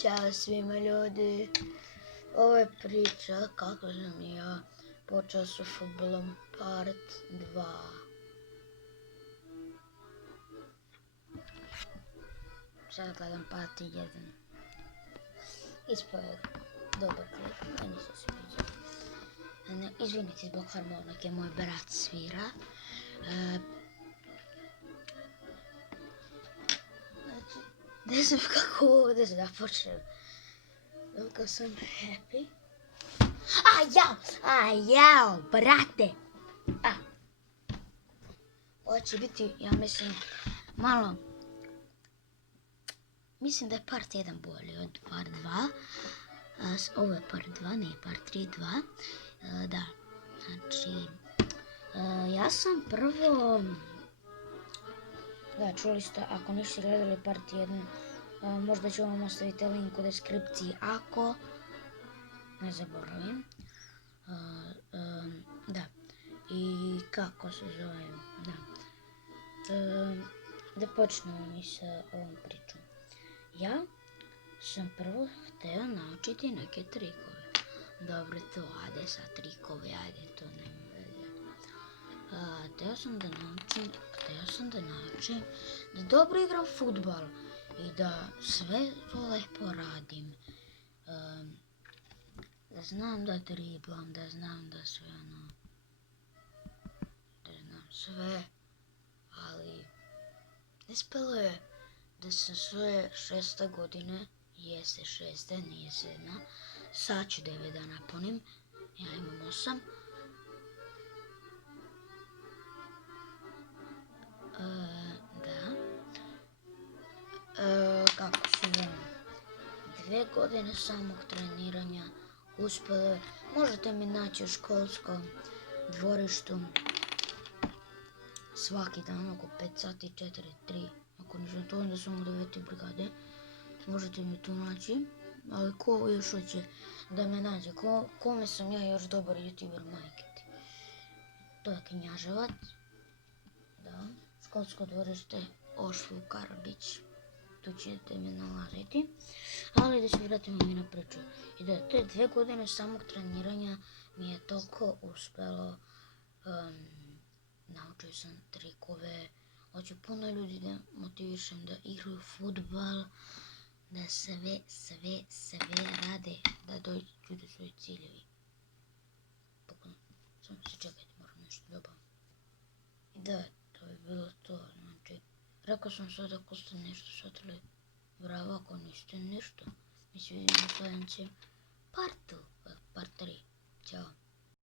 Ćao svima ljudi, ovo je priča kako sam ja počeo sa fudbalom part 2. Sad gledam part 1. Ispao je dobar klip, meni se sviđa. Izvinite zbog harmonike, moj brat svira. Ne znam kako ovdje započnem. Veliko sam happy. Jao, brate. Ovo će biti, ja mislim, malo... Mislim da je part 1 bolji od part 2. Ovo je part 2, nije part 3, 2. Da, znači... Ja sam prvo... Da, čuli ste, ako niste gledali part 1, možda ću vam ostaviti link u deskripciji ako ne zaboravim. Da, i kako se zove, da. Da počnemo mi sa ovom pričom. Ja sam prvo htio naučiti neke trikove. Dobro, to ajde sa trikove, ajde, to nema veze. Htio sam da naučim da dobro igram fudbal i da sve to lepo radim. Da znam da driblam, da znam da sve da znam sve, ali ispalo je da sam svoje 6. godine, jeste 6. nije 7. Sad ću 9 da napunim, ja imam 8. Da. Kako se zove? 2 godine samog treniranja uspjelo je. Možete mi naći u školskom dvorištu svaki dan oko 5 sati 4-3. Ako nisam to, onda sam u 9. brigade. Možete mi tu naći. Ali ko još hoće da me nađe? Kome sam ja još dobar youtuber, majke ti? To je Knjaževac. Da. Školsko dvorište Ošvu Karadžić. Tu ćete me nalaziti. Ali da se vratimo mi na priču. I da, te 2 godine samog treniranja mi je toliko uspjelo. Naučio sam trikove. Hoću puno ljudi da motivišem da igraju fudbal. Da sve rade. Da dođu do svojih ciljevi. Samo se čekajte, moram nešto dobaviti. I da, to je bilo to. Znači, rekao sam sad ako ste nešto shvatili, bravo, ako niste ništa. Mi se vidimo u sljedećem partu, part 3.